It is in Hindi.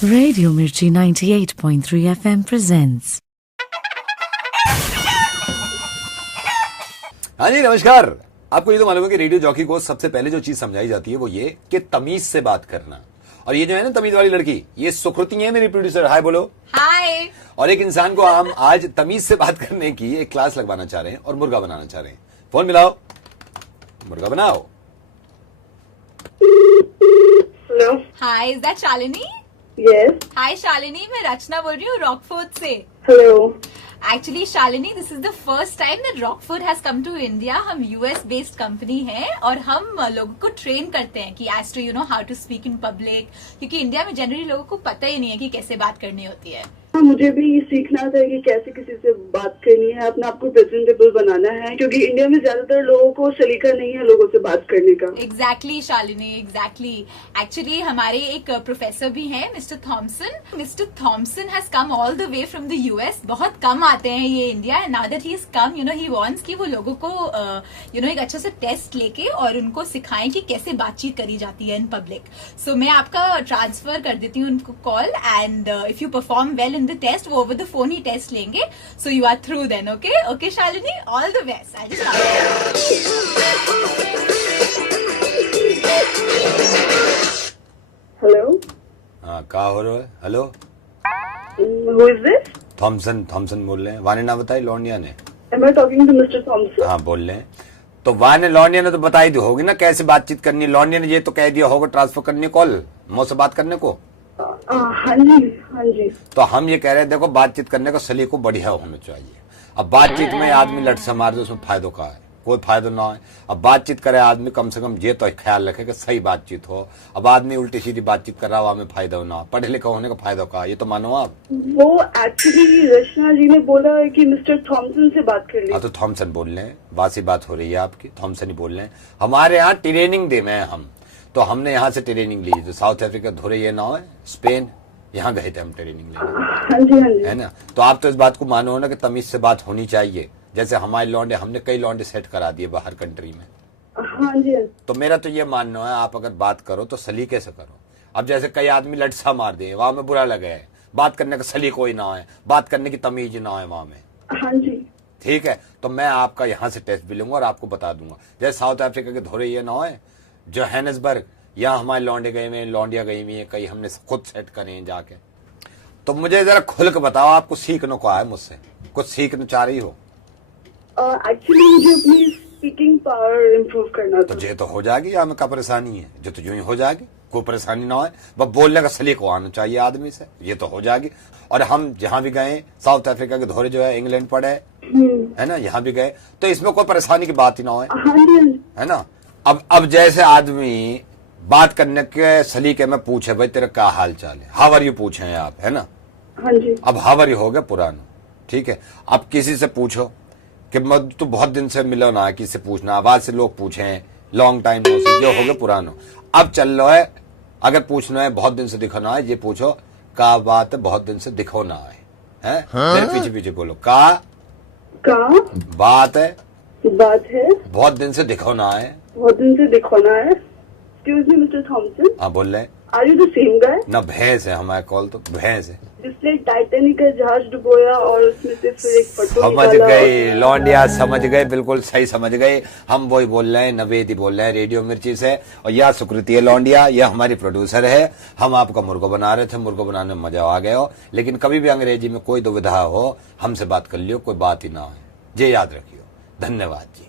Radio Mirchi 98.3 FM presents. हाँ जी नमस्कार। आपको ये तो मालूम है कि रेडियो जॉकी को सबसे पहले जो चीज समझाई जाती है वो ये कि तमीज से बात करना। और ये जो है ना तमीज वाली लड़की, ये सुकृति है मेरी प्रोड्यूसर। हाय बोलो। हाय। और एक इंसान को हम आज तमीज से बात करने की एक क्लास लगवाना चाह रहे हैं और मुर्गा बनाना चाह रहे हैं। फोन मिलाओ, मुर्गा बनाओ। Hello. Hi, is that Shalini? Yes. Hi Shalini, मैं रचना बोल रही हूँ रॉकफोर्ट से। Hello. Actually Shalini, this is the first time that Rockfort has come to India. हम यूएस बेस्ड कंपनी है और हम लोगों को ट्रेन करते हैं कि as to you know how to speak in public, क्योंकि इंडिया में जनरली लोगों को पता ही नहीं है कि कैसे बात करनी होती है। मुझे भी सीखना था कि कैसे किसी से बात करनी है, अपने आप को प्रेजेंटेबल बनाना है, क्योंकि इंडिया में ज्यादातर लोगों को सलीका नहीं है लोगों से बात करने का। Exactly Shalini, exactly. एक्चुअली हमारे एक प्रोफेसर भी हैं, mister Thomson. Mister Thomson has come all the way from the US. बहुत कम आते हैं ये India, and now that he is come, you know, he wants कि वो लोगों को यू नो एक अच्छा सा टेस्ट लेके और उनको सिखाएं कि कैसे बातचीत करी जाती है इन पब्लिक। सो मैं आपका ट्रांसफर कर देती हूँ उनको call, and if you perform well in the test, वो ओवर द फोन ही टेस्ट लेंगे। So you are through then. Okay okay Shalini, all the best. I just hello. हाँ, क्या हो रहा है? Hello, who is this? Thomson बोल रहे हैं। वाने ना बताई लौंडिया ने। Am I talking to mister Thomson? हाँ बोल रहे हैं। तो वाने लौंडिया ने तो बताई दी होगी ना कैसे बातचीत करनी है। लौंडिया ने ये तो कह दिया होगा ट्रांसफर करने कॉल मुझसे बात करने को। हाँ जी, हाँ जी। तो हम ये कह रहे हैं देखो, बातचीत करने का सलीको बढ़िया होना चाहिए। अब बातचीत में आदमी लट से मार दे, उसमें फायदों का है? कोई फायदा ना है। अब बातचीत करे आदमी, कम से कम ये तो ख्याल रखे कि सही बातचीत हो। अब आदमी उल्टी सीधी बातचीत कर रहा हो, हमें फायदा ना, पढ़े लिखे होने का फायदा का, ये तो मानो आप। वो एक्चुअली रचना जी ने बोला है कि मिस्टर थॉमसन से बात कर ली। हाँ तो थॉमसन बोल रहे हैं, बासी बात हो रही है आपकी। थॉमसन ही बोल रहे हैं। हमारे यहाँ ट्रेनिंग दे में हम, तो हमने यहाँ से ट्रेनिंग ली। जो साउथ अफ्रीका धोरे ये ना है, स्पेन, यहाँ गए थे हम ट्रेनिंग लेने। हाँ जी, हाँ जी। है ना? तो आप तो इस बात को मानो ना कि तमीज से बात होनी चाहिए। जैसे हमारे लौंडे, हमने कई लौंडे सेट करा दिए बाहर कंट्री में। हाँ जी, हाँ जी। तो मेरा तो ये मानना है, आप अगर बात करो तो सलीके से करो। अब जैसे कई आदमी लटसा मार दे, वहां में बुरा लगे है। बात करने का सलीका ही ना है, बात करने की तमीज ना है वहां में। हाँ जी। ठीक है, तो मैं आपका यहाँ से टेस्ट भी लूंगा और आपको बता दूंगा। जैसे साउथ अफ्रीका के धोरे ये ना है, जोहानिसबर्ग, यहाँ हमारे लौंडे गए हुए, लौंडिया गई हुई है, कई हमने खुद सेट करे हैं जाके। तो मुझे जरा खुल के बताओ, आपको सीखने को है मुझसे? कुछ सीखना चाह रही हो? एक्चुअली मुझे अपनी स्पीकिंग पावर इम्प्रूव करना था। तो ये तो हो जाएगी, या में क्या परेशानी है? जो तो यूं ही हो जाएगी, कोई परेशानी ना है। बस बोलने का सलीका आना चाहिए आदमी से, ये तो हो जाएगी। और हम जहां भी गए, साउथ अफ्रीका के धोरे जो है इंग्लैंड पड़े है ना, यहाँ भी गए, तो इसमें कोई परेशानी की बात ही ना है। हाँ जी, है ना? अब जैसे आदमी बात करने के सलीके में पूछे, भाई तेरा क्या हाल चाल है, हाउ आर यू पूछे हैं आप, है ना? हाँ जी। अब हाउ आर यू हो गया पुराना, ठीक है। अब किसी से पूछो कि मत तो बहुत दिन से मिलो ना, किसी से पूछना, आवाज से लोग पूछे लॉन्ग टाइम नो से, जो हो गया पुरानो। अब चल लो है, अगर पूछना है बहुत दिन से दिखो ना है, ये पूछो का बात है बहुत दिन से दिखो ना है? मेरे पीछे पीछे बोलो, का बात है बहुत दिन से दिखो ना है। बहुत दिन से दिखो ना है। एक्सक्यूज मी मिस्टर थॉमसन, हाँ बोल रहे हैं। Are you the same guy? ना भैंस है हमारे कॉल, तो भैंस है जिसने टाइटैनिक का जहाज डुबोया और उसमें से फिर एक फोटो समझ गए लौंडिया, समझ गए, बिल्कुल सही समझ गए। हम वही बोल रहे हैं, नवेदी बोल रहे हैं रेडियो मिर्ची से, और यह सुकृति है लौंडिया, यह हमारी प्रोड्यूसर है। हम आपका मुर्गा बना रहे थे, मुर्गा बनाने में मजा आ गया हो। लेकिन कभी भी अंग्रेजी में कोई दुविधा हो, हमसे बात कर लियो, कोई बात ही ना हो, ये याद रखियो। धन्यवाद जी।